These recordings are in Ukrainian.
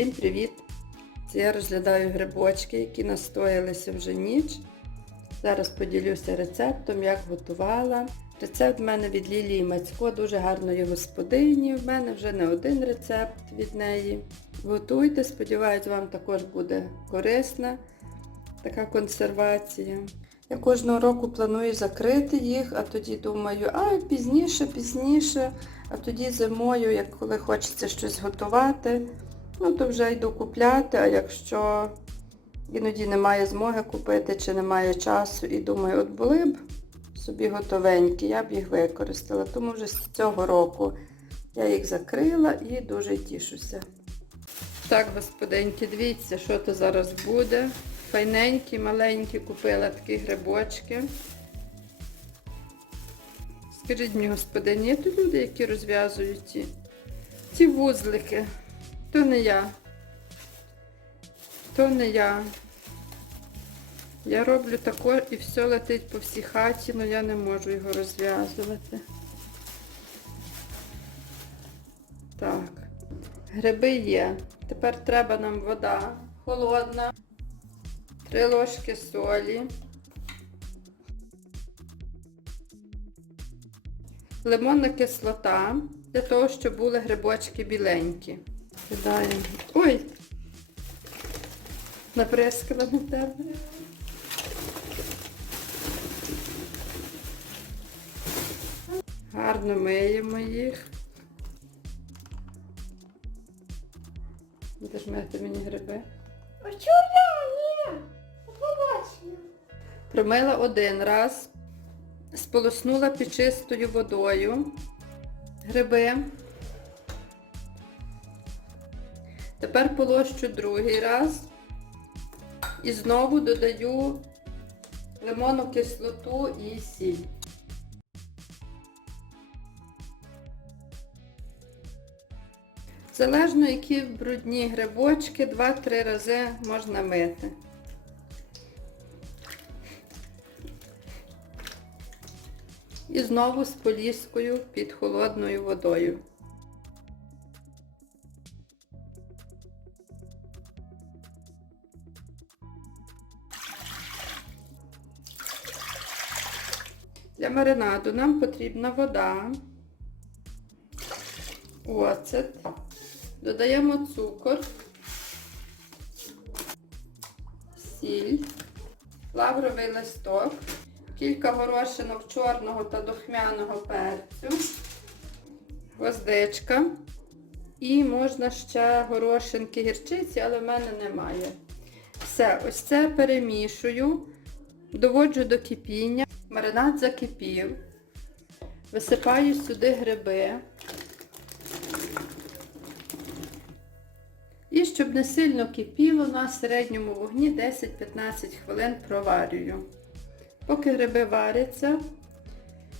Всім привіт! Це я розглядаю грибочки, які настоялися вже ніч. Зараз поділюся рецептом, як готувала. Рецепт в мене від Лілії Мацько, дуже гарної господині. В мене вже не один рецепт від неї. Готуйте, сподіваюсь, вам також буде корисна така консервація. Я кожного року планую закрити їх, а тоді думаю, а пізніше, пізніше, а тоді зимою, як коли хочеться щось готувати, ну то вже йду купляти, а якщо іноді немає змоги купити чи немає часу і думаю, от були б собі готовенькі, я б їх використала. Тому вже з цього року я їх закрила і дуже тішуся. Так, господинки, дивіться, що то зараз буде. Файненькі, маленькі купила такі грибочки. Скажіть мені, господині, є тут люди, які розв'язують ці, ці вузлики. То не я. То не я. Я роблю тако і все летить по всій хаті, але я не можу його розв'язувати. Так. Гриби є. Тепер треба нам вода холодна. Три ложки солі. Лимонна кислота для того, щоб були грибочки біленькі. Кидаємо. Ой! Наприскала на тебе. Гарно миємо їх. Будеш мити мені гриби. А чого я? Ні. Побачимо. Промила один раз, сполоснула під чистою водою гриби. Тепер полощу другий раз і знову додаю лимонну кислоту і сіль. Залежно, які брудні грибочки, 2-3 рази можна мити. І знову з поліскою під холодною водою. Для маринаду нам потрібна вода, оцет, додаємо цукор, сіль, лавровий листок, кілька горошинок чорного та духмяного перцю, гвоздичка. І можна ще горошинки гірчиці, але в мене немає. Все, ось це перемішую, доводжу до кипіння. Маринад закипів. Висипаю сюди гриби. І щоб не сильно кипіло, на середньому вогні 10-15 хвилин проварюю. Поки гриби варяться,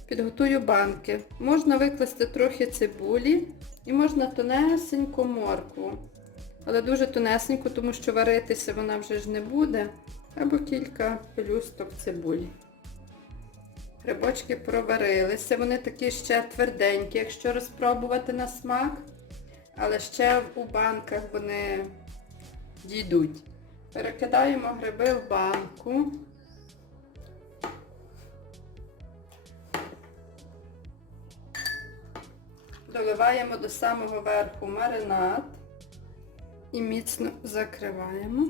підготую банки. Можна викласти трохи цибулі і можна тонесеньку моркву. Але дуже тонесеньку, тому що варитися вона вже ж не буде. Або кілька пелюсток цибулі. Грибочки проварилися, вони такі ще тверденькі, якщо розпробувати на смак. Але ще у банках вони дійдуть. Перекидаємо гриби в банку. Доливаємо до самого верху маринад і міцно закриваємо.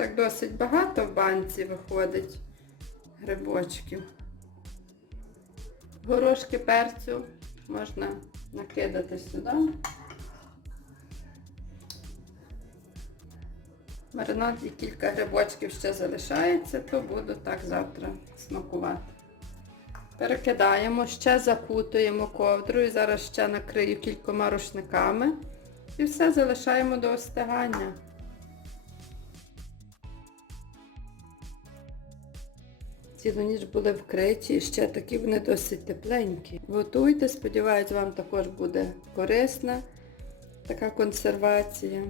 Так досить багато в банці виходить грибочків. Горошки перцю можна накидати сюди. Маринад і кілька грибочків ще залишається, то буду так завтра смакувати. Перекидаємо, ще закутуємо ковдрою, зараз ще накрию кількома рушниками і все залишаємо до остигання. Цілу ніч були вкриті ще такі вони досить тепленькі. Готуйте, сподіваюсь, вам також буде корисна така консервація.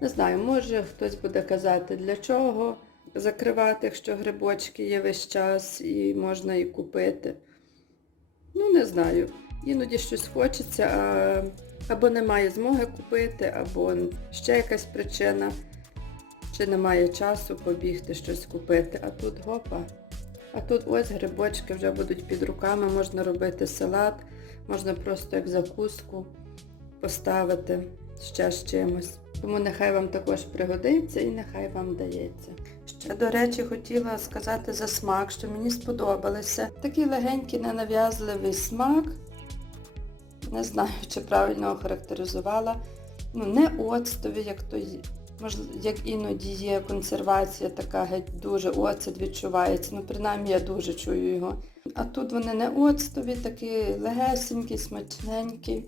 Не знаю, може хтось буде казати, для чого закривати, якщо грибочки є весь час і можна і купити. Ну, не знаю. Іноді щось хочеться, а або немає змоги купити, або ще якась причина, чи немає часу побігти щось купити. А тут гопа. А тут ось грибочки вже будуть під руками, можна робити салат, можна просто як закуску поставити ще з чимось. Тому нехай вам також пригодиться і нехай вам дається. Ще, до речі, хотіла сказати за смак, що мені сподобалися. Такий легенький, ненав'язливий смак. Не знаю, чи правильно охарактеризувала. Ну, не оцтові, як то як іноді є консервація, така геть дуже оцет відчувається. Ну, принаймні я дуже чую його. А тут вони не оцтові, такі легесенькі, смачненькі.